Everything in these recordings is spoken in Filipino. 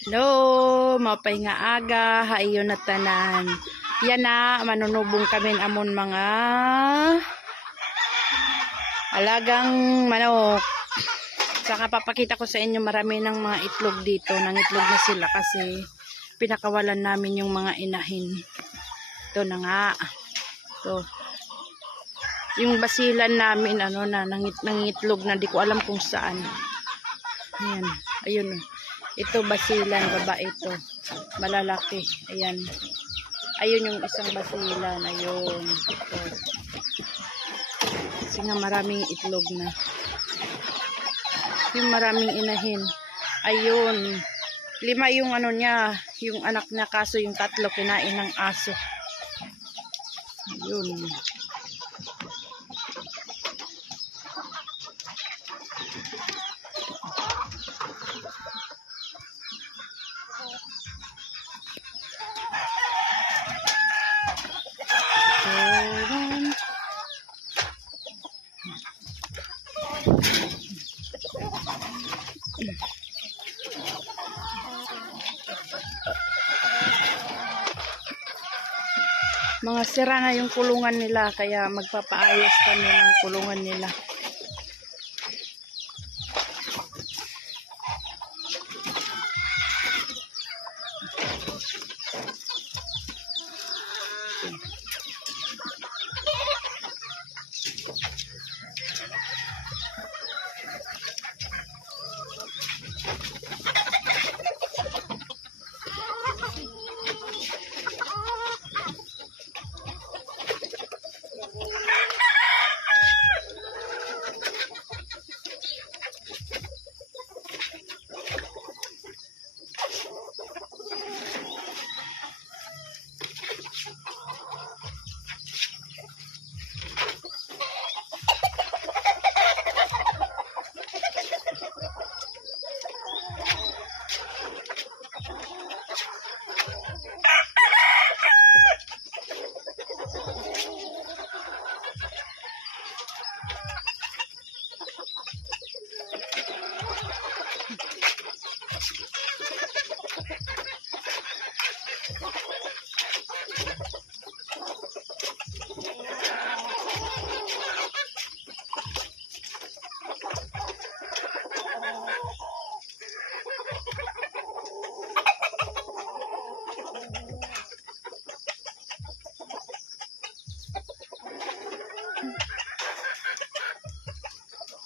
Hello, mapay nga aga, hayo na tanan. Yan na, manunubong kami amon mga alagang manok. Saka papakita ko sa inyo marami ng mga itlog dito. Nangitlog na sila kasi pinakawalan namin yung mga inahin. Ito na nga. Ito. Yung basilan namin, nangitlog na, di ko alam kung saan. Ayan, ayun. Ito basilan, babae ito. Malalaki. Ayan. Ayun yung isang basilan. Ayun. Ito. Kasi nga maraming itlog na. Yung maraming inahin. Ayun. 5 yung niya. Yung anak niya, kaso yung 3 kinain ng aso. Ayun. Mga sira na yung kulungan nila, kaya magpapaayos kami ng kulungan nila.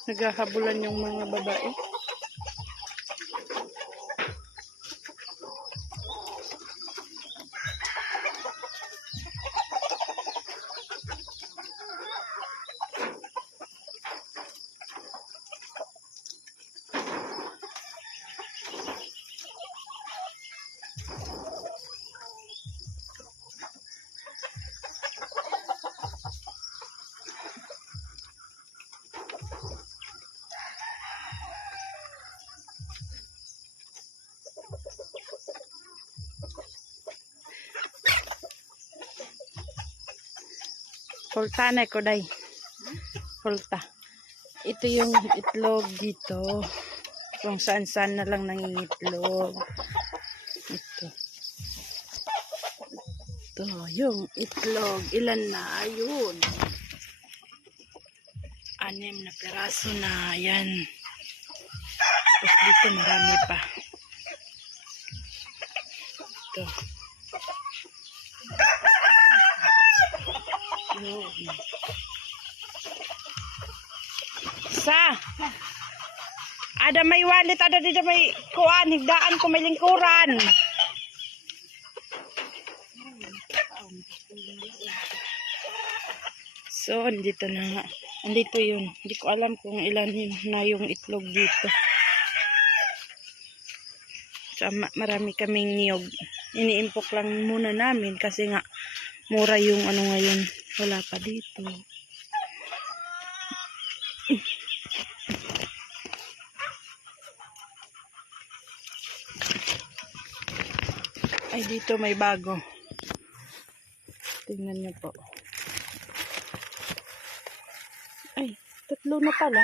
Naghahabulan yung mga babae. Pulta na ko day. Pulta. Ito yung itlog dito. Kung saan-saan na lang nangingitlog. Ito. Ito yung itlog. Ilan na? Ayun. 6 na piraso na. Ayan. Tapos dito marami pa. Ito. Ada may wallet, ada dito may kuan, higdaan ko may lingkuran. So, andito na nga. Andito yun. Hindi ko alam kung ilan na yung itlog dito. So, marami kaming niyog. Iniimpok lang muna namin kasi nga mura yung ngayon. Wala pa dito. Ay, dito may bago. Tingnan niyo po. Ay, 3 na pala.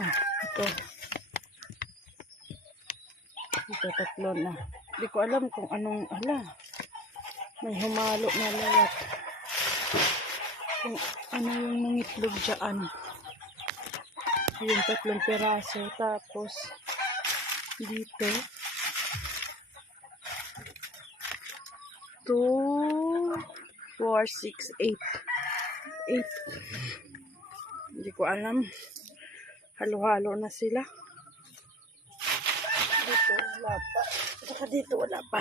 Ah, ito. Ito Ito, tatlo na. Hindi ko alam kung anong, may humalo na layat. Kung ano yung nangitlog dyan. Yung 3 piraso. Tapos, dito, 2, 4, 6, 8. 8. Hindi ko alam. Halo-halo na sila. Dito wala pa. Saka dito wala pa.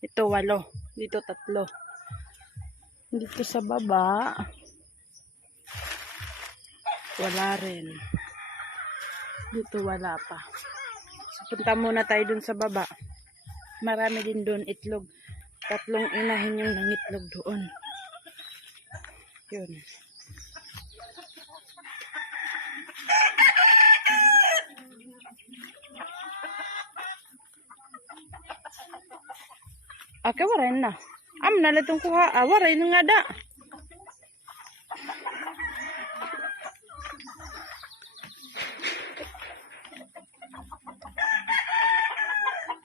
Ito 8. Dito 3. Dito sa baba, wala rin. Dito wala pa. So, punta muna tayo dun sa baba. Marami din dun itlog. 3 inahin yung nangitlog doon. Yun. Waray na. Nalatong kuha. Waray na nga da.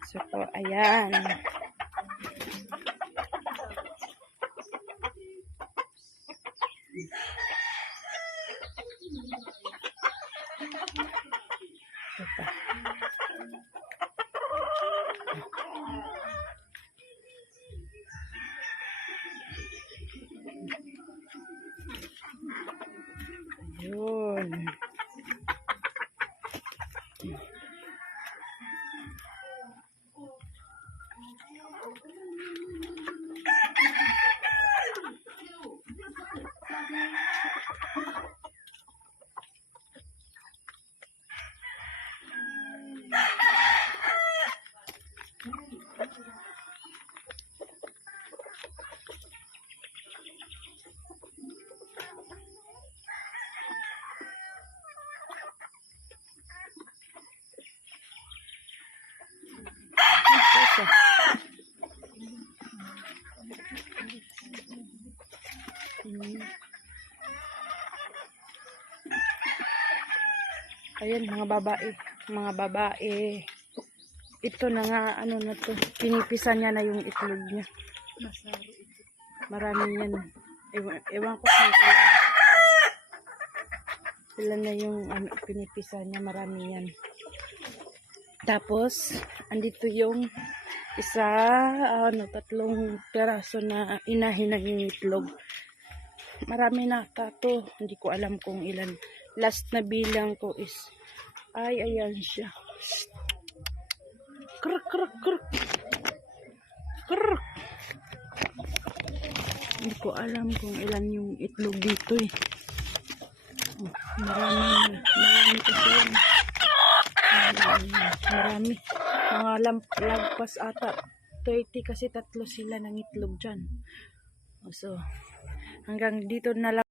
So, ayan. Ito. Ayun. Ayan, mga babae. Ito na nga, ano na to, pinipisan niya na yung itlog niya. Marami yan. Ewan ko kung ilan na yung pinipisan niya, marami yan. Tapos, andito yung isa, 3 piraso na inahin ng itlog. Marami na tato. Hindi ko alam kung ilan. Last na bilang ko is, ayan siya. Kruk. Hindi ko alam kung ilan yung itlog dito eh. Marami kasi yan. Marami. Mga lagpas ata. 30 kasi 3 sila ng itlog dyan. So, hanggang dito na lang.